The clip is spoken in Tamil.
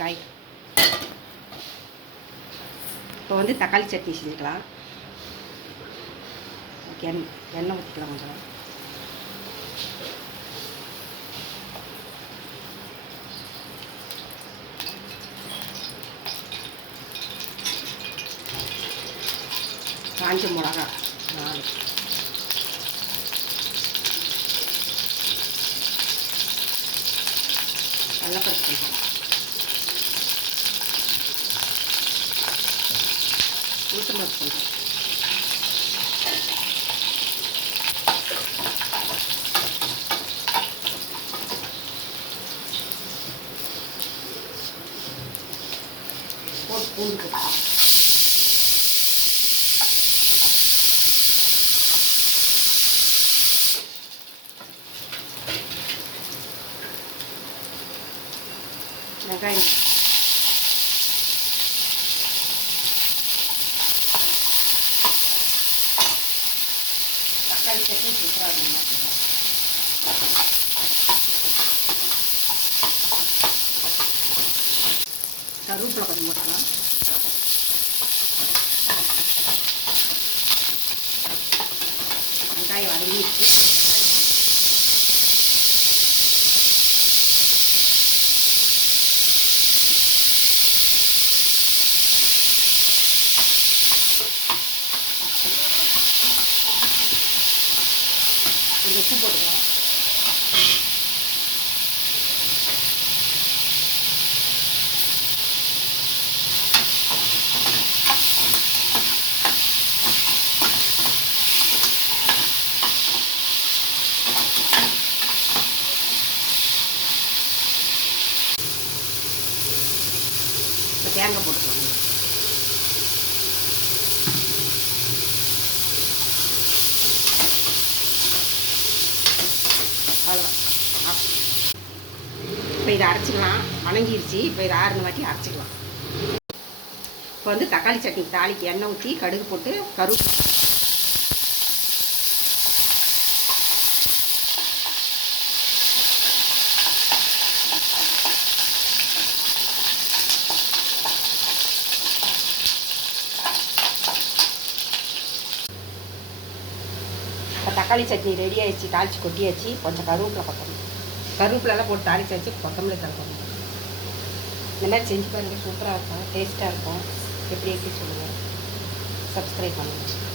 காய் இப்போ வந்து தக்காளி சட்னி செஞ்சுக்கலாம். எண் எண்ணெய் ஊற்றிக்கலாம் கொஞ்சம். காஞ்ச மிளகா நாலு. கடலப்பருப்பு கொஞ்சம். உளுத்தம்பருப்பு கொஞ்சம் போட்டு பூண்டு போட்டு வெங்காயம் தக்காளி சட்னி சூப்பராக இருக்கும் கருவேப்பிலை கொஞ்சம் போட்டுக்கலாம். வெங்காயம் வதங்கிடுச்சு கொஞ்சம் உப்பு போட்டுக்கலாம். தேங்காய் போட்டுக்கலாம். அவ்வளோதான் இப்போ இதை அரைச்சிக்கலாம். வணங்கிருச்சு. இப்போ இதை ஆறுன வாட்டி அரைச்சிக்கலாம். இப்போ வந்து தக்காளி சட்னி தாளிக்கு எண்ணெய் ஊற்றி கடுகு போட்டு கருவேப்பிலை இப்போ தக்காளி சட்னி ரெடி ஆயிடுச்சு தாளிச்சு கொட்டியாச்சு. கொஞ்சம் கருவேப்பிலை பக்கம் கருவேப்பிலெல்லாம் போட்டு தாளிச்சாச்சு கொத்தமல்லி தரணும் இந்த மாதிரி செஞ்சு பாருங்கள் சூப்பராக இருக்கும் டேஸ்ட்டாக இருக்கும். எப்படி எப்படி சொல்லுங்கள் சப்ஸ்கிரைப் பண்ணுங்கள்